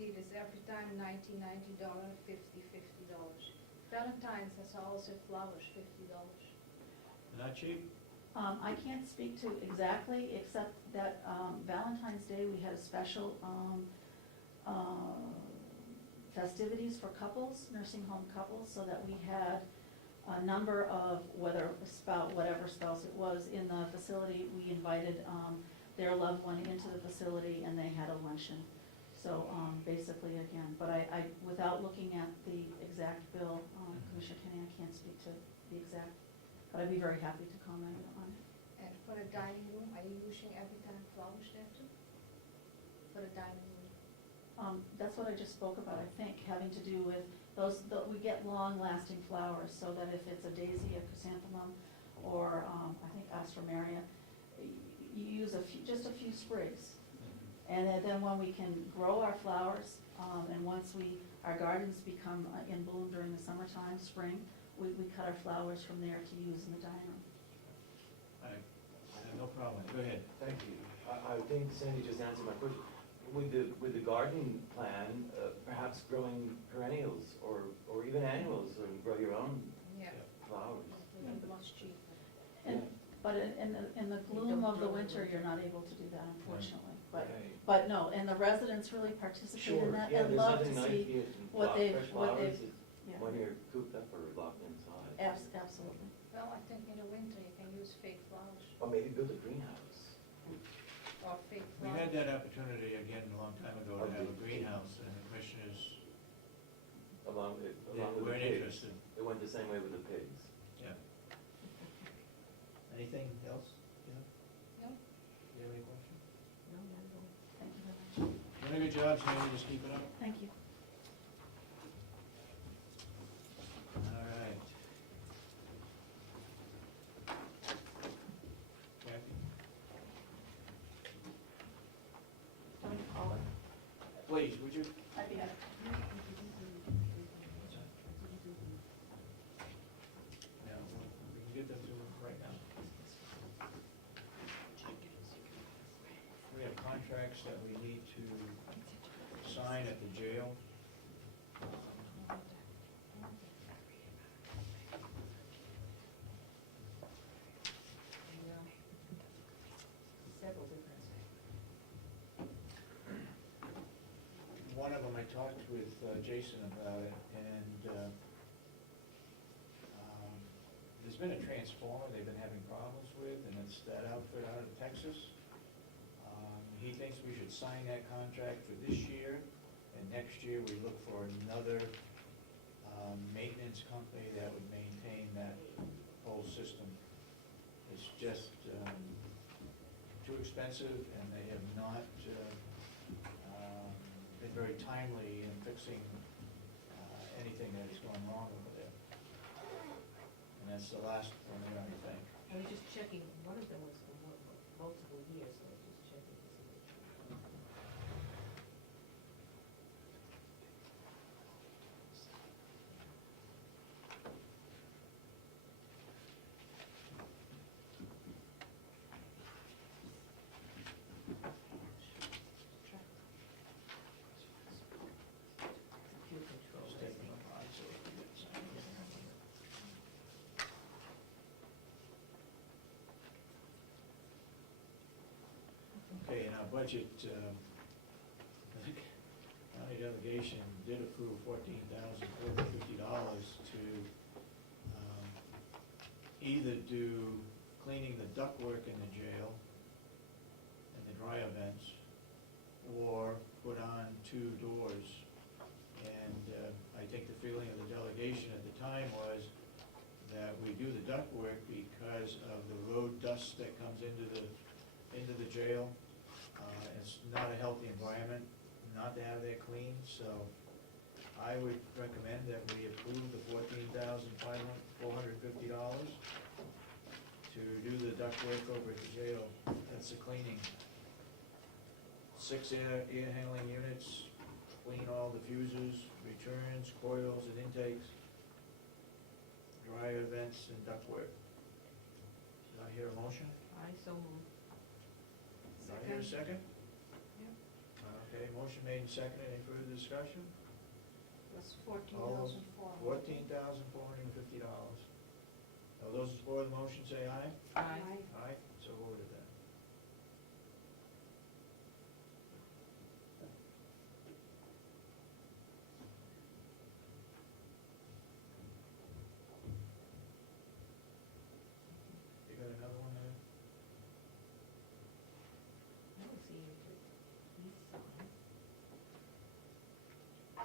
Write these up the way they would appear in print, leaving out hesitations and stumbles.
see this every time, $19, $50, $50. Valentine's has also flowers, $50. Not cheap? I can't speak to exactly, except that Valentine's Day, we had a special festivities for couples, nursing home couples, so that we had a number of, whatever spouse it was in the facility, we invited their loved one into the facility and they had a luncheon. So basically, again, but I, without looking at the exact bill, Commissioner Kenny, I can't speak to the exact, but I'd be very happy to comment on it. And for the dining room, are you using every time flowers there too? For the dining room? That's what I just spoke about, I think, having to do with those, we get long-lasting flowers, so that if it's a daisy, a chrysanthemum, or I think astromeria, you use just a few sprigs. And then when we can grow our flowers, and once our gardens become in bloom during the summertime, spring, we cut our flowers from there to use in the dining room. I have no problem. Go ahead. Thank you. I think Sandy just answered my question. With the gardening plan, perhaps growing perennials or even annuals, or grow your own Yeah. flowers. And much cheaper. But in the gloom of the winter, you're not able to do that, unfortunately. Right. But no, and the residents really participate in that, Yeah, and there's love to nothing like see it. what they've, Flowers is yeah. when you're cooped up or locked inside. Absolutely. Well, I think in the winter you can use fake flowers, Or maybe build a greenhouse. or fake We flowers. had that opportunity again a long time ago to have a greenhouse, and the commissioners Along with the weren't pigs. interested. It went the same way with the pigs. Yeah. Anything else? Yeah. No? Do you have any questions? No, not at all. Thank you very much. Doing a good job, Sandy, just keep it up. Thank you. All right. Kathy? Want me to call it? Please, would you? I'd be happy. Yeah, we can get them to them right now. We have contracts that we need to sign at the jail. Several different. One of them, I talked with Jason about it, and there's been a transformer they've been having problems with, and it's that outfit out of Texas. He thinks we should sign that contract for this year, and next year we look for another maintenance company that would maintain that whole system. It's just too expensive, and they have not been very timely in fixing anything that is going wrong over there. And that's the last one there, I think. I was just checking, one of them was for multiple years, so I was just checking to see which one. Computer control, Just I take them think. apart so we can get signed. Okay, in our budget, I think county delegation did approve $14,450 to either do cleaning the ductwork in the jail and the dry events, or put on 2 doors. And I think the feeling of the delegation at the time was that we do the ductwork because of the road dust that comes into the jail. It's not a healthy environment not to have that clean, so I would recommend that we approve the $14,450 to do the ductwork over at the jail. That's the cleaning. 6 air handling units, clean all the fuses, returns, coils, and intakes, dry events, and ductwork. Did I hear a motion? I so moved. Did I hear a second? Yeah. Okay, motion made and seconded, any further discussion? That's $14,400. $14,450. All those in support of the motion say aye. Aye. Aye, so voted then. You got another one there? I don't see you to, he's signed. No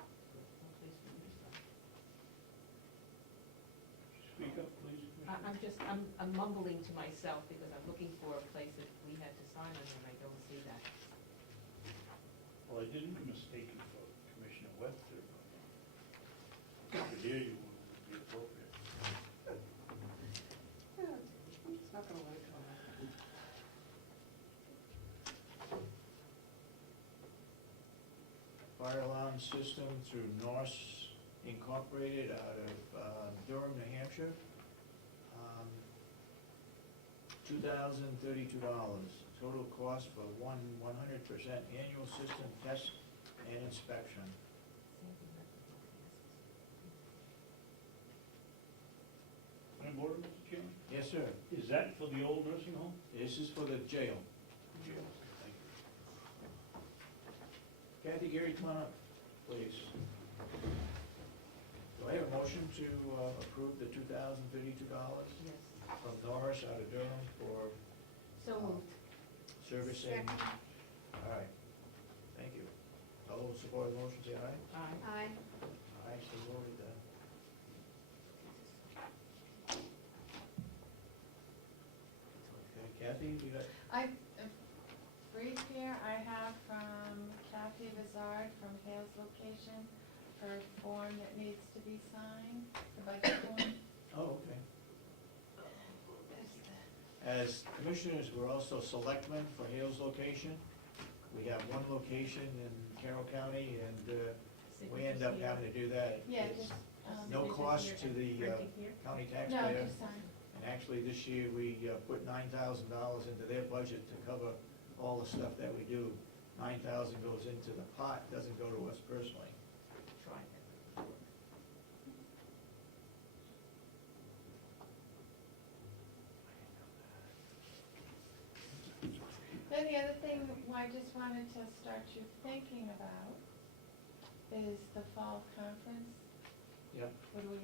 place for you to sign. Speak up, please. I'm mumbling to myself because I'm looking for a place that we had to sign on and I don't see that. Well, I didn't mistake it for Commissioner Webster, but over here you would be appropriate. It's not gonna work on that. Fire alarm system through Norse Incorporated out of Durham, New Hampshire. $2,032. Total cost for 100% annual system test and inspection. Point of order, Mr. Chairman? Yes, sir. Is that for the old nursing home? This is for the jail. Jail. Thank you. Kathy, Gary, come on up, please. Do I have a motion to approve the $2,032 Yes. from Norris out of Durham for So moved. servicing? Second. All right, thank you. All those in support of the motion say aye. Aye. Aye. Aye, so voted then. Okay, Kathy, you got, Brief here, I have from Kathy Bizard from Hales Location for a form that needs to be signed, the budget form. oh, okay. As commissioners, we're also selectmen for Hales location. We have one location in Carroll County, and we end up having to do that. Yeah, It's just, no cost to the Printing here? county no, taxpayer. just sign. And actually, this year, we put $9,000 into their budget to cover all the stuff that we do. 9,000 goes into the pot, doesn't go to us personally. Try that. Then the other thing I just wanted to start you thinking about is the fall conference. Yep. Would we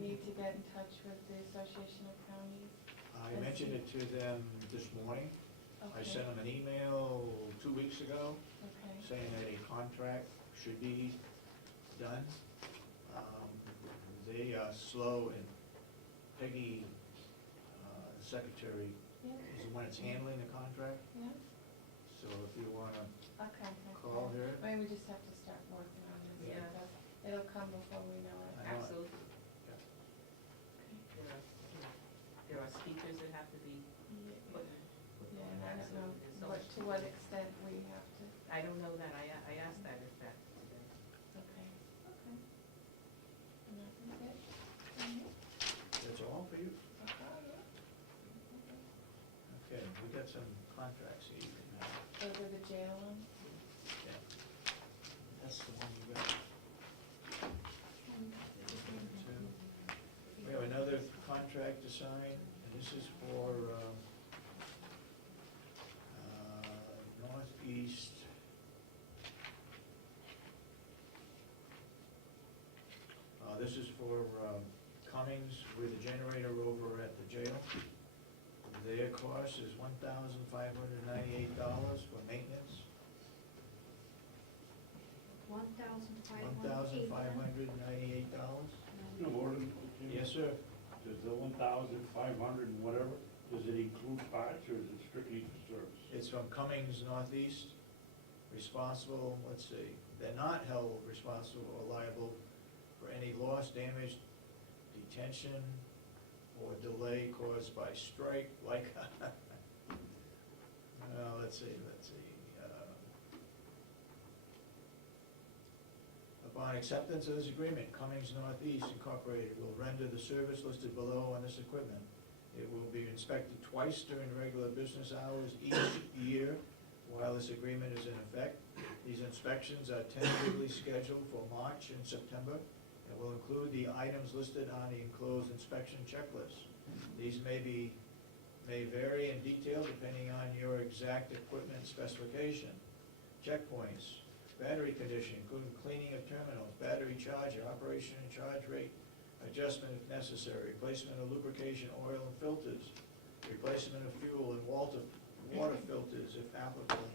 need to get in touch with the Association of Counties? I mentioned it to them this morning. I sent them an email 2 weeks ago Okay, saying that a contract should be done. They are slow, and Peggy, the secretary, yeah, is the one that's handling the contract. yeah, So if you wanna I'll contact call her. her, Maybe we just have to start working on this, Yeah. because it'll come before we know it. I know it. Absolutely. Yeah. There are speakers that have to be put. Yeah, and I don't know Absolutely. There's so what, much to what extent we have to, I don't know that, I asked that if that, okay, okay. And that was it? That's all for you? Okay, Okay, we got some contracts here. those are the jail ones? Yeah. That's the one you got. We have another contract to sign, and this is for Northeast. This is for Cummings with the generator over at the jail. Their cost is $1,598 for maintenance. $1,598. Point of order, Mr. Chairman? Yes, sir. Does the 1,500 and whatever, does it include parts or is it strictly for service? It's from Cummings Northeast, responsible, let's see, they're not held responsible or liable for any loss, damage, detention, or delay caused by strike, like, let's see. Upon acceptance of this agreement, Cummings Northeast Incorporated will render the service listed below on this equipment. It will be inspected twice during regular business hours each year while this agreement is in effect. The These inspections are tentatively scheduled for March and September and will include the items listed on the enclosed inspection checklist. These may vary in detail depending on your exact equipment specification. Checkpoints, battery condition, including cleaning of terminals, battery charger, operation and charge rate adjustment if necessary, replacement of lubrication, oil and filters, replacement of fuel and water filters if applicable,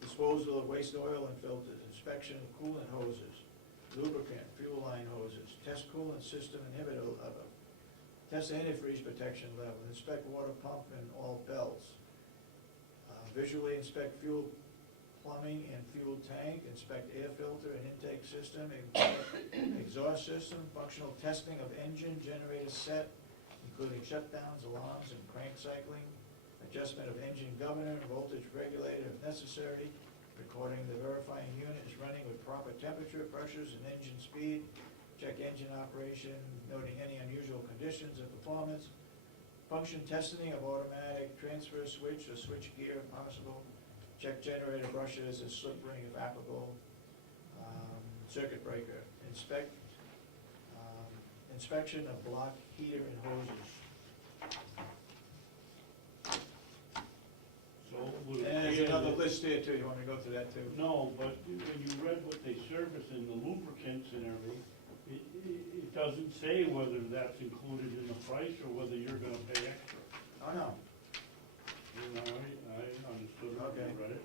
disposal of waste oil and filters, inspection of coolant hoses, lubricant, fuel line hoses, test coolant system inhibitor level, test antifreeze protection level, inspect water pump and all belts, visually inspect fuel plumbing and fuel tank, inspect air filter and intake system, exhaust system, functional testing of engine generator set, including shutdowns, alarms, and crank cycling, adjustment of engine governor and voltage regulator if necessary, recording the verifying unit is running with proper temperature, pressures, and engine speed, check engine operation, noting any unusual conditions of performance, function testing of automatic transfer switch or switch gear if possible, check generator brushes and slip ring if applicable, circuit breaker, inspection of block heater and hoses. So would it And there's appear another that- list there too, you want me to go through that too? No, but when you read what they service and the lubricants and everything, it doesn't say whether that's included in the price or whether you're gonna pay extra. Oh, no. You know, I understood when Okay. I read it.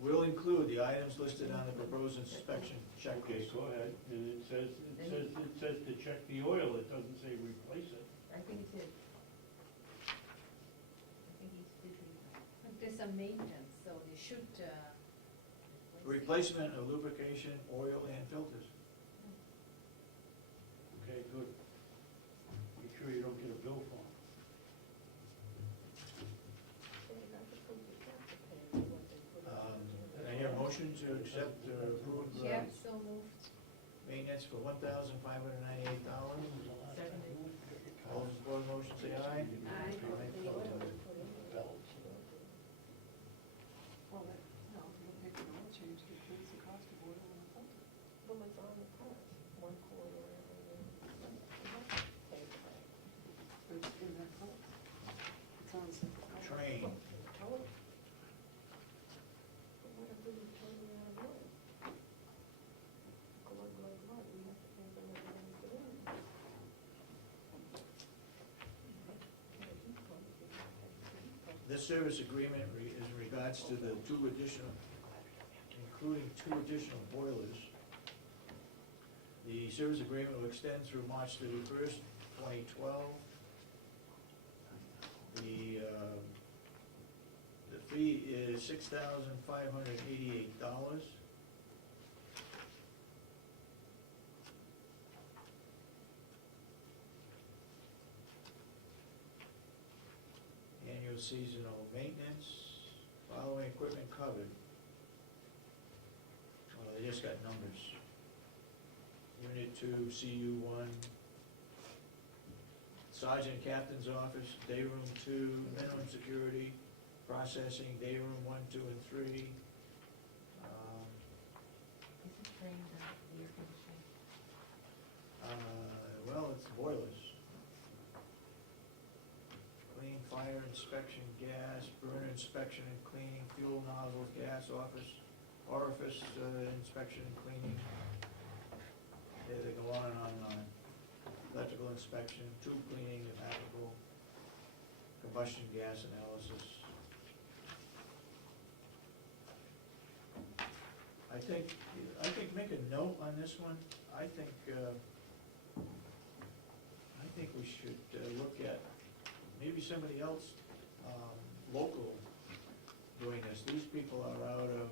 Will include the items listed on the proposed inspection Okay, checklist. go ahead, and it says to check the oil, it doesn't say replace it. I think it's it. I think he's busy. But there's a maintenance, so they should, Replacement of lubrication, oil, and filters. Okay, good. Make sure you don't get a bill for it. Can I hear a motion to accept or approve yeah, so moved. maintenance for $1,598? Seconded. All those in favor of the motion say aye. Aye. Well, no, we'll make an oil change to increase the cost of oil and filter. But what's on the car? 1 quarter or everything. But it's in that cost. It's on separate. Train. Total. But what if we totally out of oil? Glug, glug, glug, we have to pay for what we're gonna put in. This service agreement is in regards to the including two additional boilers. The service agreement will extend through March 31st, 2012. The fee is $6,588. Annual seasonal maintenance, following equipment covered. Well, they just got numbers. Unit 2, CU1, Sergeant Captain's Office, Day Room 2, minimum security, processing, Day Room 1, 2, and 3. Is it trained on air conditioning? Well, it's boilers. Clean, fire inspection, gas, burner inspection and cleaning, fuel nozzles, gas orifice inspection and cleaning. Yeah, they go on and on and on. Electrical inspection, tube cleaning if applicable, combustion gas analysis. I think make a note on this one. I think we should look at maybe somebody else, local, doing this. These people are out of,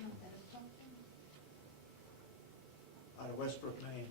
Not that it's something. out of Westbrook, Maine.